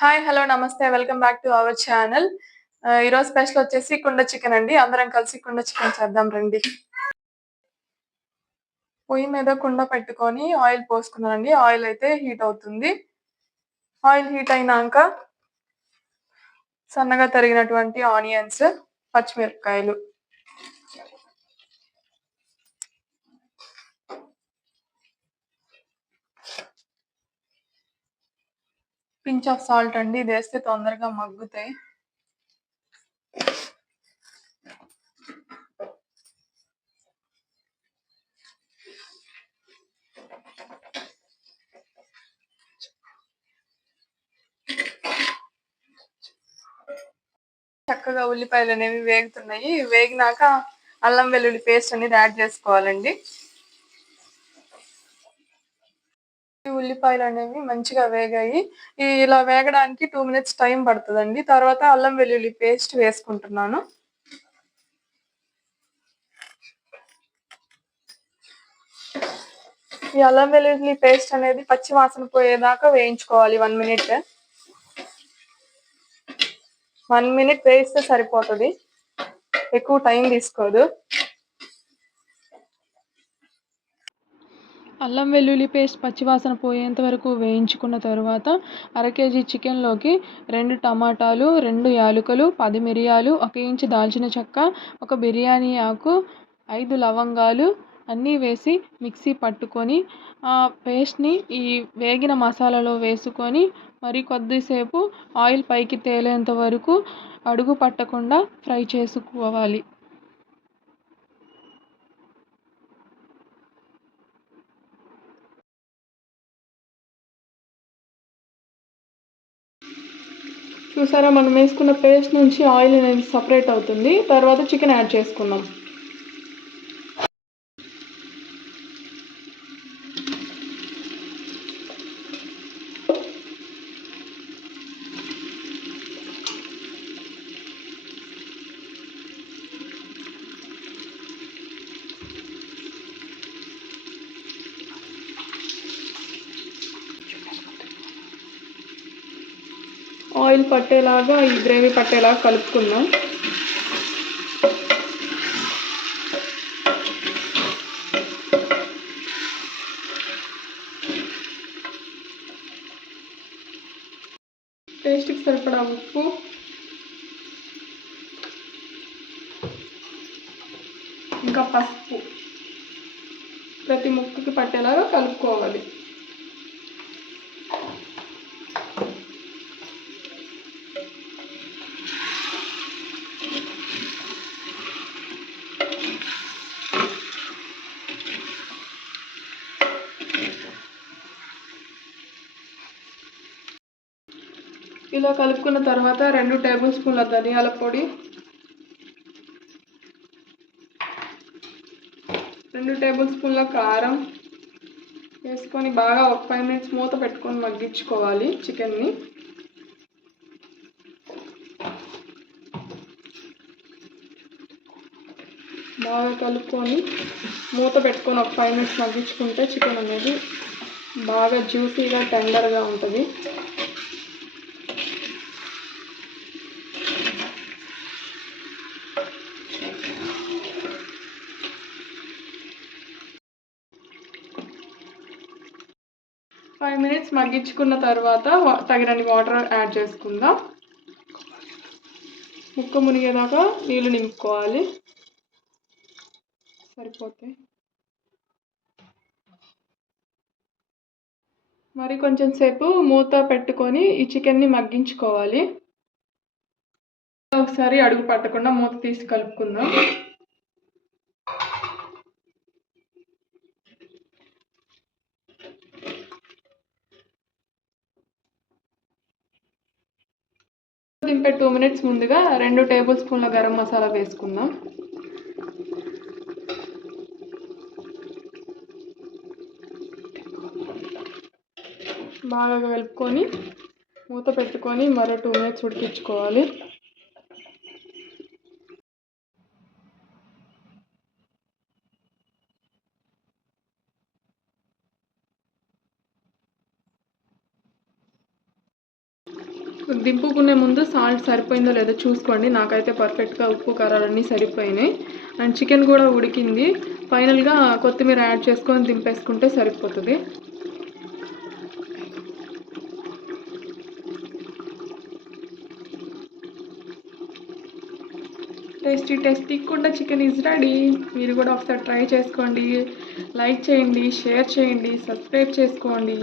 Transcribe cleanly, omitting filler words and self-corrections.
Hi, hello, నమస్తే. Welcome back to our channel. ఈరోజు special వచ్చేసి కుండ చికెన్ అండి. అందరం కలిసి కుండ చికెన్ చేద్దాం రండి. పొయ్యి మీద కుండ పెట్టుకొని ఆయిల్ పోసుకున్నానండి. ఆయిల్ అయితే హీట్ అవుతుంది. ఆయిల్ హీట్ అయినాక సన్నగా తరిగినటువంటి ఆనియన్స్, పచ్చిమిరపకాయలు, పించ్ ఆఫ్ సాల్ట్ అండి. ఇది వేస్తే తొందరగా మగ్గుతాయి. చక్కగా ఉల్లిపాయలు అనేవి వేగుతున్నాయి. వేగినాక అల్లం వెల్లుల్లి పేస్ట్ అనేది యాడ్ చేసుకోవాలండి. ఉల్లిపాయలు అనేవి మంచిగా వేగాయి. ఇలా వేగడానికి 2 మినిట్స్ టైం పడుతుందండి. తర్వాత అల్లం వెల్లుల్లి పేస్ట్ వేసుకుంటున్నాను. ఈ అల్లం వెల్లుల్లి పేస్ట్ అనేది పచ్చి వాసన పోయేదాకా వేయించుకోవాలి. 1 మినిట్. 1 మినిట్ వేయిస్తే సరిపోతుంది, ఎక్కువ టైం తీసుకోదు. అల్లం వెల్లుల్లి పేస్ట్ పచ్చివాసన పోయేంత వరకు వేయించుకున్న తర్వాత అర కేజీ చికెన్లోకి 2 టమాటాలు, 2 యాలకులు, 10 మిరియాలు, 1 ఇంచు దాల్చిన చెక్క, 1 బిర్యానీ ఆకు, 5 లవంగాలు అన్నీ వేసి మిక్సీ పట్టుకొని ఆ పేస్ట్ని ఈ వేగిన మసాలాలో వేసుకొని మరి కొద్దిసేపు ఆయిల్ పైకి తేలేంత వరకు అడుగు పట్టకుండా ఫ్రై చేసుకోవాలి. చూసారా, మనం వేసుకున్న పేస్ట్ నుంచి ఆయిల్ అనేది సపరేట్ అవుతుంది. తర్వాత చికెన్ యాడ్ చేసుకుందాం. ఆయిల్ పట్టేలాగా, ఈ గ్రేవీ పట్టేలాగా కలుపుకుందాం. టేస్ట్కి సరిపడా ఉప్పు, ఇంకా పసుపు ప్రతి ముక్కకి పట్టేలాగా కలుపుకోవాలి. ఇలా కలుపుకున్న తర్వాత 2 టేబుల్ స్పూన్ల ధనియాల పొడి, 2 టేబుల్ స్పూన్ల కారం వేసుకొని బాగా ఒక 5 మినిట్స్ మూత పెట్టుకొని మగ్గించుకోవాలి చికెన్ని. బాగా కలుపుకొని మూత పెట్టుకొని ఒక 5 మినిట్స్ మగ్గించుకుంటే చికెన్ అనేది బాగా జ్యూసీగా, టెండర్గా ఉంటుంది. ఫైవ్ మినిట్స్ మగ్గించుకున్న తర్వాత తగినన్ని వాటర్ యాడ్ చేసుకుందాం. ముక్క మునిగేదాకా నీళ్ళు నింపుకోవాలి, సరిపోతాయి. మరి కొంచెం సేపు మూత పెట్టుకొని ఈ చికెన్ని మగ్గించుకోవాలి. ఒకసారి అడుగు పట్టకుండా మూత తీసి కలుపుకుందాం. దింపే 2 మినిట్స్ ముందుగా 2 టేబుల్ స్పూన్ల గరం మసాలా వేసుకుందాం. బాగా కలుపుకొని మూత పెట్టుకొని మరో 2 మినిట్స్ ఉడికించుకోవాలి. దింపుకునే ముందు సాల్ట్ సరిపోయిందో లేదో చూసుకోండి. నాకైతే పర్ఫెక్ట్గా ఉప్పు కారాలన్నీ సరిపోయినాయి. అండ్ చికెన్ కూడా ఉడికింది. ఫైనల్గా కొత్తిమీర యాడ్ చేసుకొని దింపేసుకుంటే సరిపోతుంది. టేస్టీ కుండ చికెన్ ఈజ్ రెడీ. మీరు కూడా ఒకసారి ట్రై చేసుకోండి. లైక్ చేయండి, షేర్ చేయండి, సబ్స్క్రైబ్ చేసుకోండి.